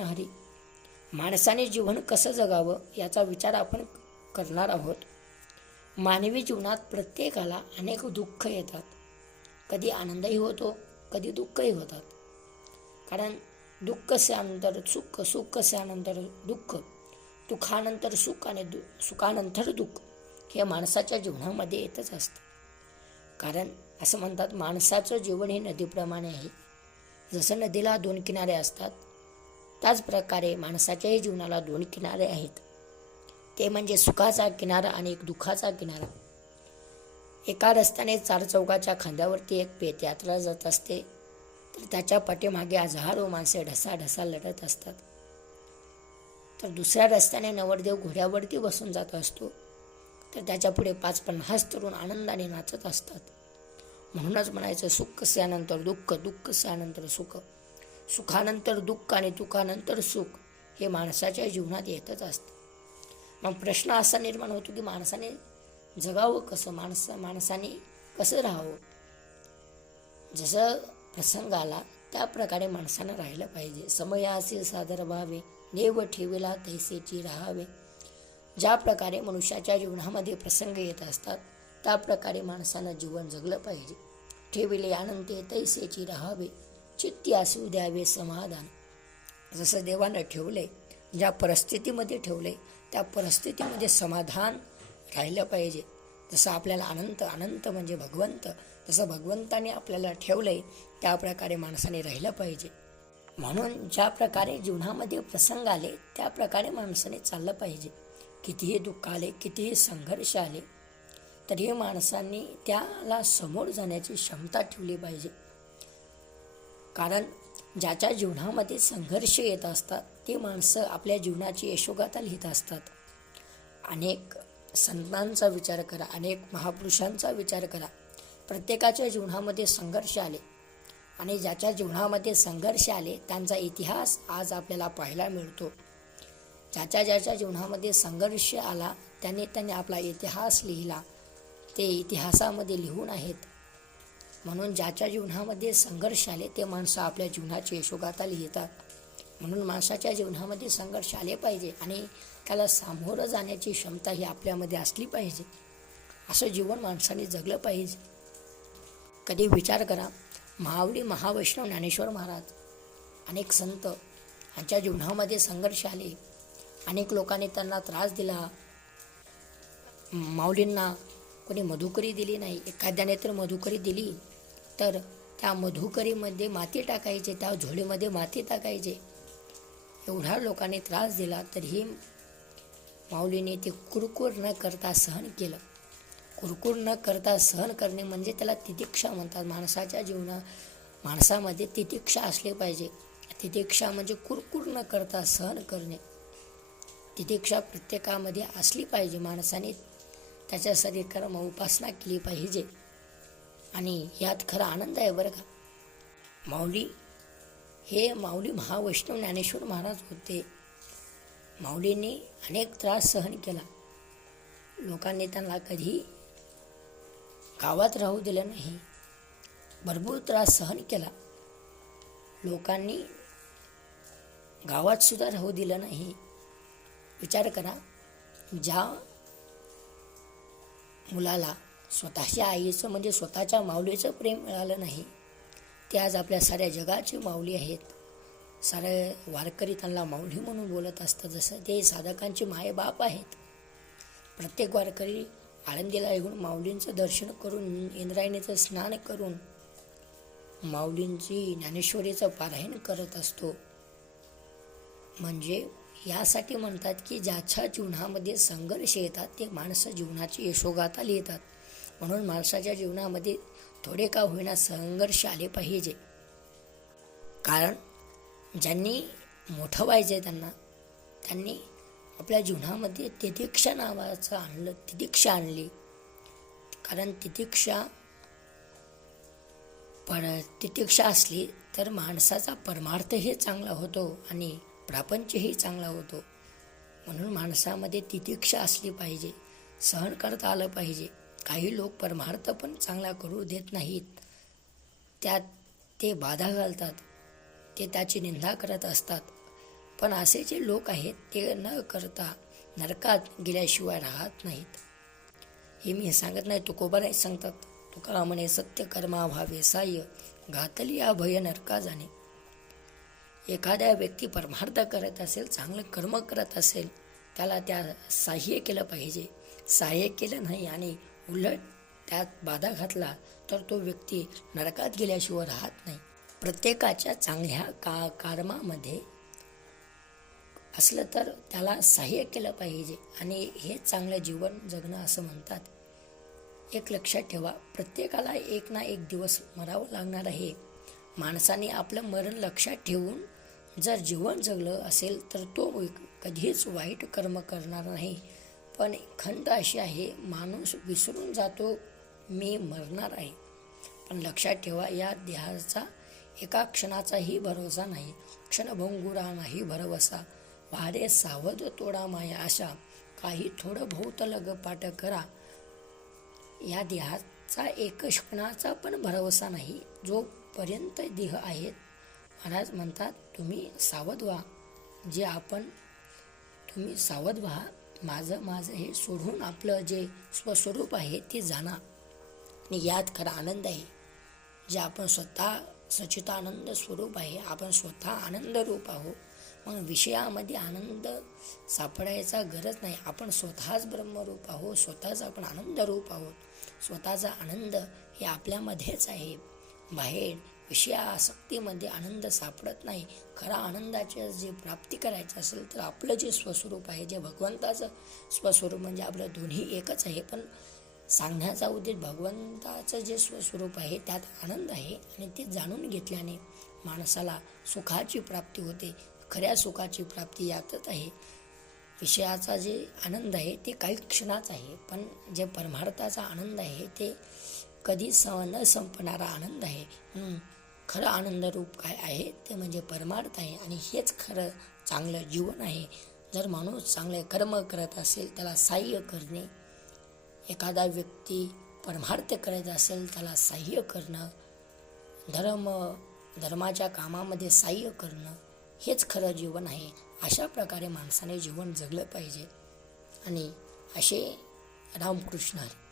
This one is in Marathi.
हरी माणसाने जीवन कसं जगावं याचा विचार आपण करणार आहोत. मानवी जीवनात प्रत्येकाला अनेक दुःख येतात. कधी आनंदही होतो कधी दुःखही होतात. कारण दुःख त्यानंतर सुख सुख त्यानंतर दुःख दुःखानंतर सुख आणि दु सुखानंतर दुःख हे माणसाच्या जीवनामध्ये येतच असतं. कारण असं म्हणतात माणसाचं जीवन हे नदीप्रमाणे आहे. जसं नदीला दोन किनारे असतात त्याच प्रकारे माणसाच्याही जीवनाला दोन किनारे आहेत. ते म्हणजे सुखाचा किनारा आणि एक दुःखाचा किनारा. एका रस्त्याने चार चौकाच्या खांद्यावरती एक पेत यात्रा जात असते. तर त्याच्या पाठीमागे हजारो माणसे ढसाढसा लढत असतात. तर दुसऱ्या रस्त्याने नवरदेव घोड्यावरती बसून जात असतो. तर त्याच्या पुढे पाच पन्नास तरुण आनंदाने नाचत असतात. म्हणूनच म्हणायचं सुख सयानंतर दुःख दुःख सयानंतर सुख. सुखानंतर दुःख आणि दुःखानंतर सुख हे माणसाच्या जीवनात येतच असतं. मग प्रश्न असा निर्माण होतो की माणसाने जगावं कसं? माणसं माणसाने कसं राहावं? जसं प्रसंग आला त्या प्रकारे माणसानं राहिलं पाहिजे. समयाचे सादर व्हावे नेव ठेविला तैसेची राहावे. ज्या प्रकारे मनुष्याच्या जीवनामध्ये प्रसंग येत असतात त्या प्रकारे माणसानं जीवन जगलं पाहिजे. ठेविले आनंदे तैसेची राहावे. चित्ती असू द्यावे समाधान. जसं देवानं ठेवले ज्या परिस्थितीमध्ये ठेवले त्या परिस्थितीमध्ये समाधान राहिलं पाहिजे. जसं आपल्याला अनंत अनंत म्हणजे भगवंत जसं भगवंताने आपल्याला ठेवलंय त्याप्रकारे माणसाने राहिलं पाहिजे. म्हणून ज्या प्रकारे जीवनामध्ये प्रसंग आले त्या प्रकारे माणसाने चाललं पाहिजे. कितीही दुःख आले कितीही संघर्ष आले तरीही माणसांनी त्याला समोर जाण्याची क्षमता ठेवली पाहिजे. कारण ज्याच्या जीवनामध्ये संघर्ष येत असतात ते माणसं आपल्या जीवनाची यशोगाथा लिहित असतात. अनेक संतांचा विचार करा अनेक महापुरुषांचा विचार करा. प्रत्येकाच्या जीवनामध्ये संघर्ष आले आणि ज्याच्या जीवनामध्ये संघर्ष आले त्यांचा इतिहास आज आपल्याला पाहायला मिळतो. ज्याच्या ज्याच्या जीवनामध्ये संघर्ष आला त्याने त्याने आपला इतिहास लिहिला. ते इतिहासामध्ये लिहून आहेत. म्हणून ज्याच्या जीवनामध्ये संघर्ष आले ते माणसं आपल्या जीवनाच्या यशोगाथा लिहितात. म्हणून माणसाच्या जीवनामध्ये संघर्ष आले पाहिजे आणि त्याला सामोरं जाण्याची क्षमता ही आपल्यामध्ये असली पाहिजे. असं जीवन माणसाने जगलं पाहिजे. कधी विचार करा महावली महावैष्णव ज्ञानेश्वर महाराज अनेक संत यांच्या जीवनामध्ये संघर्ष आले. अनेक लोकांनी त्यांना त्रास दिला. माऊलींना कोणी मधुकरी दिली नाही. एखाद्याने तर मधुकरी दिली. तर त्या मधुकरीमध्ये माती टाकायचे त्या झोळीमध्ये माती टाकायचे. एवढ्या लोकांनी त्रास दिला तरीही माऊलीने ते कुरकुर न करता सहन केलं. कुरकुर न करता सहन करणे म्हणजे त्याला तितिक्षा म्हणतात. माणसाच्या जीवना माणसामध्ये तितिक्षा असली पाहिजे. तितिक्षा म्हणजे कुरकुर न करता सहन करणे. तितिक्षा प्रत्येकामध्ये असली पाहिजे. माणसाने त्याच्यासाठी कर्म उपासना केली पाहिजे. आणि यात खरा आनंद आहे बरं का. माऊली हे माऊली महावैष्णव ज्ञानेश्वर महाराज होते. माऊलींनी अनेक त्रास सहन केला. लोकांनी त्यांना कधी गावात राहू दिलं नाही. भरपूर त्रास सहन केला. लोकांनी गावातसुद्धा राहू दिलं नाही. विचार करा ज्या मुलाला स्वतःच्या आईचं म्हणजे स्वतःच्या माऊलीचं प्रेम मिळालं नाही. ते आज आपल्या साऱ्या जगाची माऊली आहेत. सारे वारकरी त्यांना माऊली म्हणून बोलत असतात. जसं ते साधकांचे मायबाप आहेत. प्रत्येक वारकरी आळंदीला येऊन माऊलींचं दर्शन करून इंद्रायणीचं स्नान करून माऊलींची ज्ञानेश्वरीचं पारायण करत असतो. म्हणजे यासाठी म्हणतात की ज्याच्या जीवनामध्ये संघर्ष येतात ते माणसं जीवनाची यशोगाथा लिहितात. म्हणून माणसाच्या जीवनामध्ये थोडे का होईना संघर्ष आले पाहिजे. कारण ज्यांनी मोठं व्हायचं आहे त्यांना त्यांनी आपल्या जीवनामध्ये तितिक्षा नावाचं आणलं तितिक्षा आणली. कारण तितिक्षा पर तितिक्षा असली तर माणसाचा परमार्थही चांगला होतो आणि प्रापंचही चांगला होतो. म्हणून माणसामध्ये तितिक्षा असली पाहिजे सहन करता आलं पाहिजे. काही लोक परमार्थ पण चांगला करू देत नाहीत. त्यात ते बाधा घालतात ते त्याची निंदा करत असतात. पण असे जे लोक आहेत ते न करता नरकात गेल्याशिवाय राहत नाहीत. हे मी सांगत नाही तुकोबा नाही सांगतात. तुका म्हणे सत्य कर्मा भावे साह्य घातली या भय नरका जाणे एखाद्या व्यक्ती परमार्थ करत असेल चांगलं कर्म करत असेल त्याला त्या सहाय्य केलं पाहिजे. सहाय्य केलं नाही आणि उलट त्यात बाधा घातला तर तो व्यक्ती नरकात गेल्याशिवाय राहत नाही. प्रत्येकाच्या चांगल्या का कर्मामध्ये असलं तर त्याला सहाय्य केलं पाहिजे आणि हे चांगलं जीवन जगणं असं म्हणतात. एक लक्षात ठेवा प्रत्येकाला एक ना एक दिवस मरावं लागणार आहे. माणसाने आपलं मरण लक्षात ठेवून जर जीवन जगलं असेल तर तो कधीच वाईट कर्म करणार नाही. पण खंत अशी आहे माणूस विसरून जातो मी मरणार आहे. पण लक्षात ठेवा या देहाचा एका क्षणाचाही भरोसा नाही. क्षणभंगुरा नाही भरवसा. वारे सावध तोडा माया आशा. काही थोडं भोवत लग पाठ करा. या देहाचा एक क्षणाचा पण भरवसा नाही. जोपर्यंत देह आहेत महाराज म्हणतात तुम्ही सावध व्हा. जे आपण तुम्ही सावध व्हा. माझं माझं हे सोडून आपलं जे स्वस्वरूप आहे ते जाणा. आणि यात खरा आनंद आहे. जे आपण स्वतः सचितानंद स्वरूप आहे आपण स्वतः आनंदरूप आहोत. मग विषयामध्ये आनंद सापडायचा गरज नाही. आपण स्वतःच ब्रह्मरूप आहोत स्वतःच आपण आनंदरूप आहोत. स्वतःचा आनंद हे आपल्यामध्येच आहे. बाहेर विषयासक्तीमध्ये म्हणजे आनंद सापडत नाही. खरा आनंदाचे जे प्राप्ती करायचं असेल तर आपलं जे स्वस्वरूप आहे जे भगवंताचं स्वस्वरूप म्हणजे आपलं दोन्ही एकच आहे. पण सांगण्याचा उद्देश भगवंताचं जे स्वस्वरूप आहे त्यात आनंद आहे आणि ते जाणून घेतल्याने माणसाला सुखाची प्राप्ती होते. खऱ्या सुखाची प्राप्ती यातच आहे. विषयाचा जे आनंद आहे ते काही क्षणाच आहे. पण जे परमार्थाचा आनंद आहे ते कधी स न संपणारा आनंद आहे. म्हणून खरं आनंदरूप काय आहे ते म्हणजे परमार्थ आहे आणि हेच खरं चांगलं जीवन आहे. जर माणूस चांगले कर्म करत असेल त्याला सहाय्य करणे एखादा व्यक्ती परमार्थ करत असेल त्याला सहाय्य करणं धर्म धर्माच्या कामामध्ये सहाय्य करणं हेच खरं जीवन आहे. अशा प्रकारे माणसाने जीवन जगलं पाहिजे. आणि असे रामकृष्ण आहे